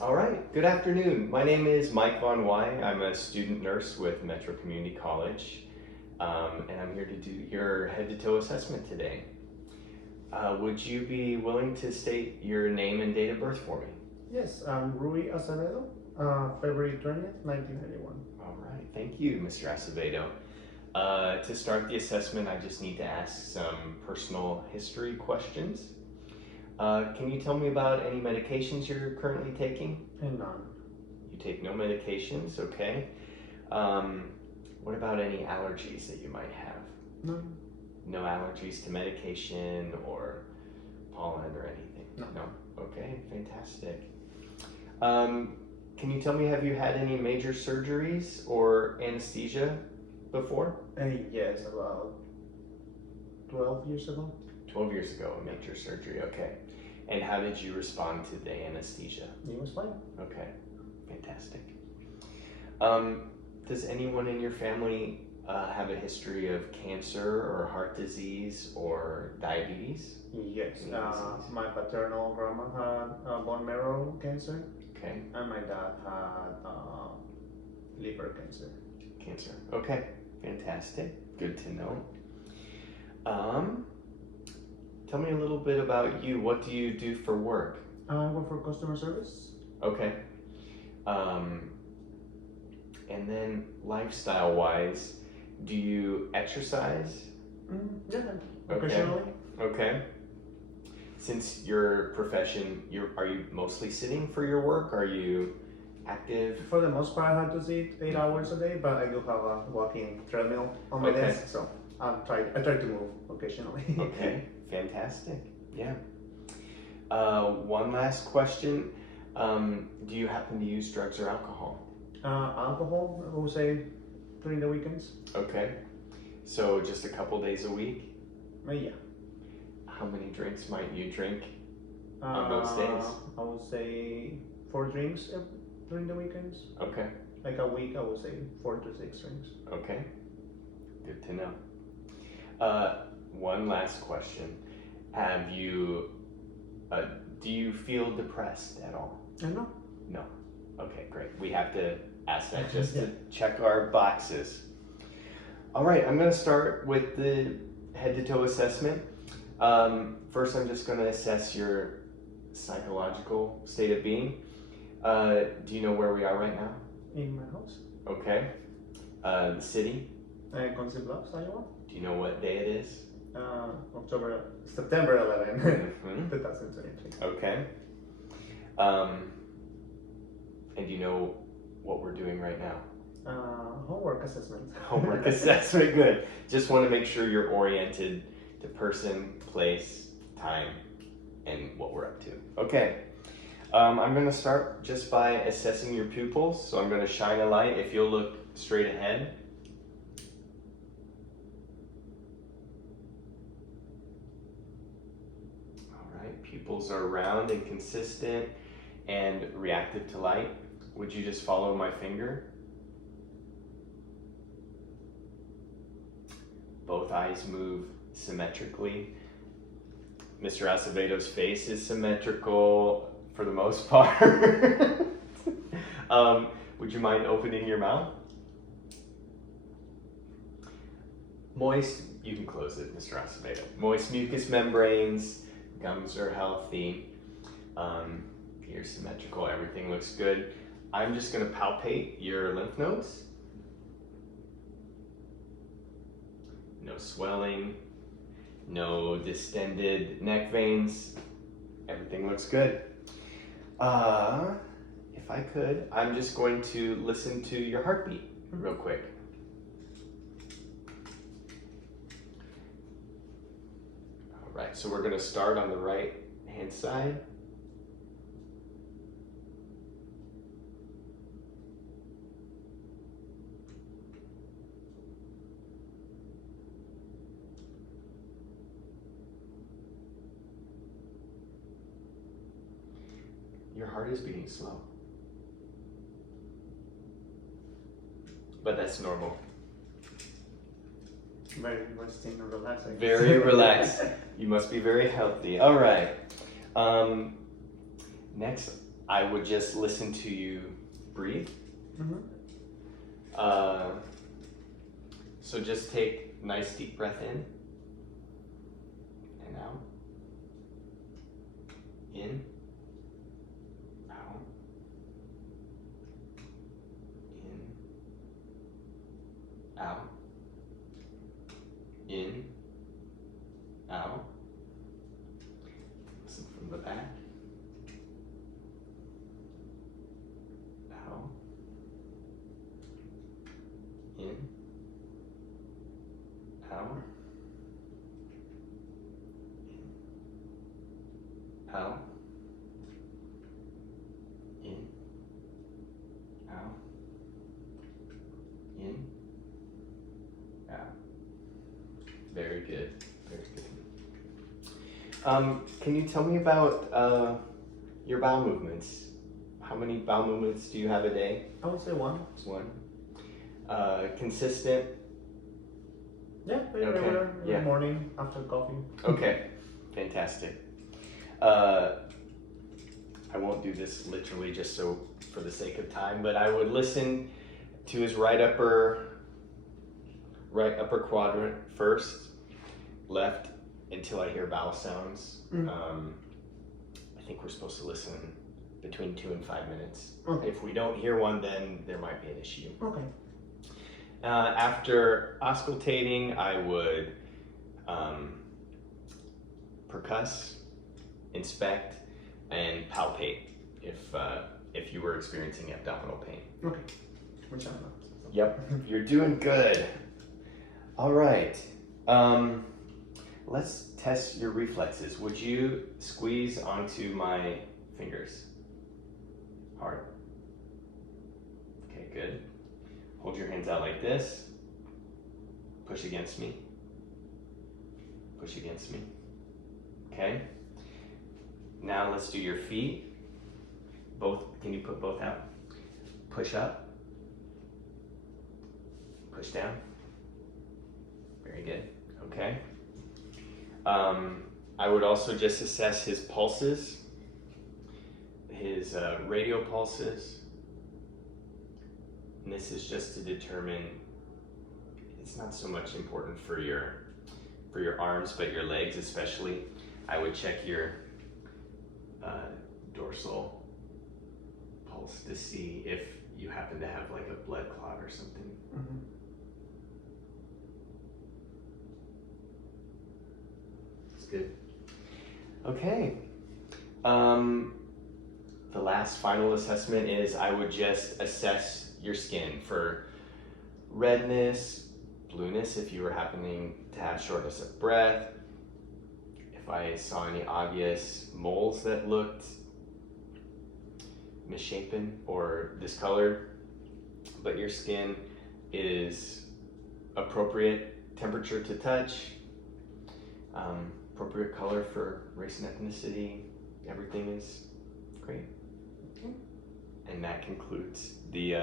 All right, good afternoon. My name is Mike Von Wy. I'm a student nurse with Metro Community College, and I'm here to do your head to toe assessment today. Would you be willing to state your name and date of birth for me? Yes, I'm Rui Acevedo, February 20th, 1991. All right, thank you, Mr. Acevedo. To start the assessment, I just need to ask some personal history questions. Can you tell me about any medications you're currently taking? And none. You take no medications, okay. What about any allergies that you might have? None. No allergies to medication or pollen or anything? No. Okay, fantastic. Can you tell me, have you had any major surgeries or anesthesia before? Yes, about 12 years ago. 12 years ago, a major surgery, okay. And how did you respond to the anesthesia? It was fine. Okay, fantastic. Does anyone in your family have a history of cancer or heart disease or diabetes? Yes, Any disease? my paternal grandma had bone marrow cancer, Okay, and my dad had liver cancer. cancer. Okay, fantastic. Good to know. Tell me a little bit about you. What do you do for work? I work for customer service. Okay. And then lifestyle-wise, do you exercise? Yeah, Okay. occasionally. Okay. Since your profession, are you mostly sitting for your work? Are you active? For the most part, I have to sit 8 hours a day, but I do have a walking treadmill on my Okay. desk, so I try to move occasionally. Okay, fantastic. Yeah. One last question. Do you happen to use drugs or alcohol? Alcohol, I would say during the weekends. Okay. So just a couple days a week? Yeah. How many drinks might you drink on those days? I would say 4 drinks during the weekends. Okay. Like a week, I would say 4 to 6 drinks. Okay. Good to know. One last question. Have you, do you feel depressed at all? No. No. Okay, great. We have to ask that just to check our boxes. All right, I'm going to start with the head to toe assessment. First, I'm just going to assess your psychological state of being. Do you know where we are right now? In my house. Okay. The city? Council Bluffs, Iowa. Do you know what day it is? September 11, Mhm. 2023. Okay. And do you know what we're doing right now? Homework assessment. Homework assessment, good. Just want to make sure you're oriented to person, place, time, and what we're up to. Okay. I'm going to start just by assessing your pupils. So I'm going to shine a light. If you'll look straight ahead. All right. Pupils are round and consistent and reactive to light. Would you just follow my finger? Both eyes move symmetrically. Mr. Acevedo's face is symmetrical for the most part. Would you mind opening your mouth? Moist, you can close it, Mr. Acevedo. Moist mucous membranes, gums are healthy, ears symmetrical, everything looks good. I'm just going to palpate your lymph nodes. No swelling, no distended neck veins. Everything looks good. If I could, I'm just going to listen to your heartbeat real quick. All right, so we're going to start on the right hand side. Your heart is beating slow. But that's normal. Very resting and relaxing. Very relaxed. You must be very healthy. All right. Next, I would just listen to you breathe. Mhm. So just take a nice deep breath in and out. In, out, in, out, in, out. Listen from the back. Out, in, out, in, out, in, out, in, out. Very good. Very good. Can you tell me about your bowel movements? How many bowel movements do you have a day? I would say one. One. Consistent. Yeah, very Okay, regular. In yeah. the morning after coffee. Okay, fantastic. I won't do this literally just so for the sake of time, but I would listen to his right upper quadrant first, left until I hear vowel sounds. I think we're supposed to listen between 2 and 5 minutes. Okay. If we don't hear one, then there might be an issue. Okay. After auscultating, I would percuss, inspect, and palpate if you were experiencing abdominal pain. Okay. Which I'm not. Yep, you're doing good. All right, let's test your reflexes. Would you squeeze onto my fingers? Hard. Okay, good. Hold your hands out like this. Push against me. Push against me. Okay. Now let's do your feet. Both, can you put both out? Push up. Push down. Very good. Okay. I would also just assess his pulses, his radial pulses. And this is just to determine, it's not so much important for your arms, but your legs especially. I would check your dorsal pulse to see if you happen to have like a blood clot or something. Mm-hmm. That's good. Okay. The last final assessment is I would just assess your skin for redness, blueness if you were happening to have shortness of breath, if I saw any obvious moles that looked misshapen or discolored, but your skin is appropriate temperature to touch, appropriate color for race and ethnicity, everything is great. Okay. And that concludes the